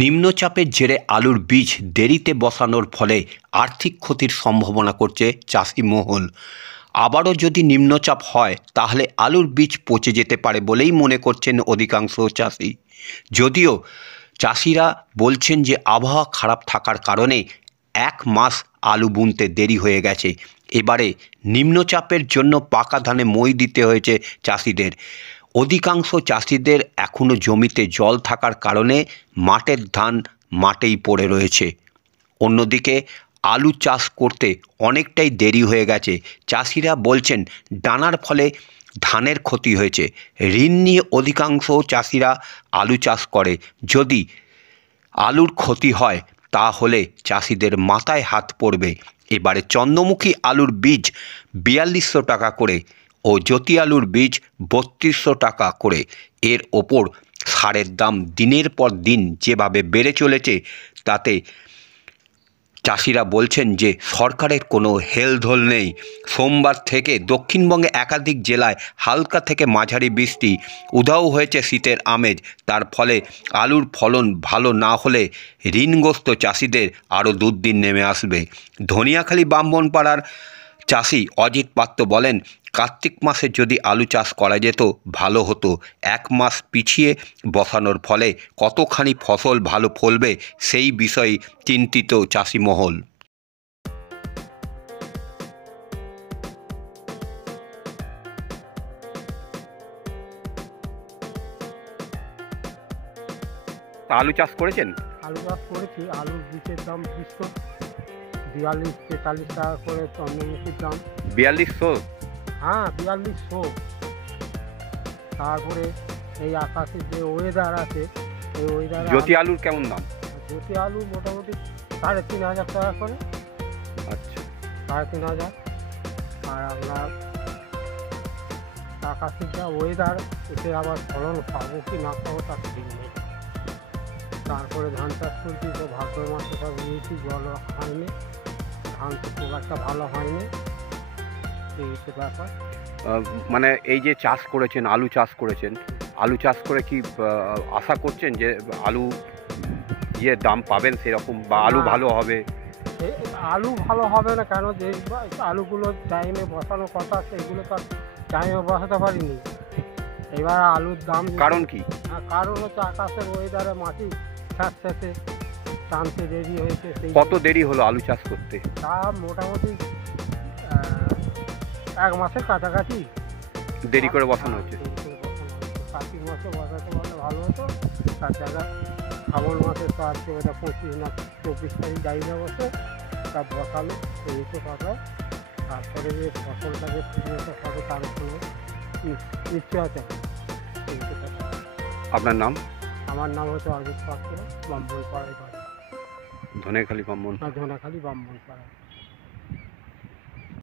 নিম্নচাপের জেরে আলুর বীজ দেরিতে বসানোর ফলে আর্থিক ক্ষতির সম্ভাবনা করছে চাষি মহল। আবারও যদি নিম্নচাপ হয় তাহলে আলুর বীজ পচে যেতে পারে বলেই মনে করছেন অধিকাংশ চাষি। যদিও চাষিরা বলছেন যে আবহাওয়া খারাপ থাকার কারণে 1 মাস আলু বুনতে দেরি হয়ে গেছে। এবারে নিম্নচাপের জন্য পাকা ধানে মই দিতে হয়েছে চাষিদের। অধিকাংশ চাষিদের এখনও জমিতে জল থাকার কারণে মাঠের ধান মাঠেই পড়ে রয়েছে। অন্যদিকে আলু চাষ করতে অনেকটাই দেরি হয়ে গেছে। চাষিরা বলছেন ডানার ফলে ধানের ক্ষতি হয়েছে। ঋণ নিয়ে অধিকাংশ চাষিরা আলু চাষ করে। যদি আলুর ক্ষতি হয় তাহলে চাষিদের মাথায় হাত পড়বে। এবারে চন্দ্রমুখী আলুর বীজ 4200 টাকা করে ও জ্যোতি আলুর বীজ 3200 টাকা করে। এর ওপর সারের দাম দিনের পর দিন যেভাবে বেড়ে চলেছে তাতে চাষিরা বলছেন যে সরকারের কোনো হেলদোল নেই। সোমবার থেকে দক্ষিণবঙ্গে একাধিক জেলায় হালকা থেকে মাঝারি বৃষ্টি, উধাও হয়েছে শীতের আমেজ। তার ফলে আলুর ফলন ভালো না হলে ঋণগ্রস্ত চাষিদের আরও দুর্দিন নেমে আসবে। ধনিয়াখালী ব্রাহ্মণপাড়ার চাষি অজিত পাত্র বলেন, কার্তিক মাসে যদি আলু চাষ করা যেত ভালো হতো। 1 মাস পিছিয়ে বসানোর ফলে কতখানি ফসল ভালো ফলবে সেই বিষয়ে চিন্তিত চাষি মহল। আলু চাষ করেছেন? আলু চাষ করেছি। আলুর বীজের দাম 42-43 টাকা করে, চন্দ্রমুখীর দাম 4200। হ্যাঁ 4200। তারপরে এই আকাশের যে ওয়েদার আছে এই ওয়েদারে জ্যোতি আলুর কেমন দাম? জ্যোতি আলু মোটামুটি 3500 টাকা করে। আচ্ছা, 3500। আর আপনার আকাশের যা ওয়েদার, এতে আবার ফলন পাবো কি না পাবো তার ঠিক নেই। তারপরে ধান চাষ করছি, তো ভাদ্র মাসে সব নিয়েছি, জল হয়নি, ধান তো খুব একটা ভালো হয়নি, এই হচ্ছে ব্যাপার। মানে এই যে চাষ করেছেন, আলু চাষ করেছেন, আলু চাষ করে কি আশা করছেন যে আলু দাম পাবেন সেরকম, বা আলু ভালো হবে? আলু ভালো হবে না কেন, যে আলুগুলো টাইমে বসানোর কথা সেগুলো তো টাইমে বসাতে পারিনি। এবার আলুর দাম কারণ কি? কারণ হচ্ছে আকাশের ওয়েদারে মাটি ঠেকছে, টানতে দেরি হয়েছে। কত দেরি হলো আলু চাষ করতে? তা মোটামুটি 1 মাসের কাছাকাছি দেরি করে বসানো হচ্ছে। কার্তিক মাসে বসাতে পারলে ভালো হতো। তার জায়গায় শ্রাবণ মাসে তো আজকে ওটা 25 না 24 তারিখ গাড়িটা বসে তা বসালো, এই তো কথা। তারপরে যে ফসলটাকে ঠিকমতো হবে তার কোনো নিশ্চয়তা নেই, এই তো কথা। আপনার নাম? আমার নাম হচ্ছে অজিত পাত্র, ব্রাহ্মণপাড়ায় বাড়ি। ধনেখালী ব্রাহ্মণ? ধনেখালী ব্রাহ্মণপাড়ায়।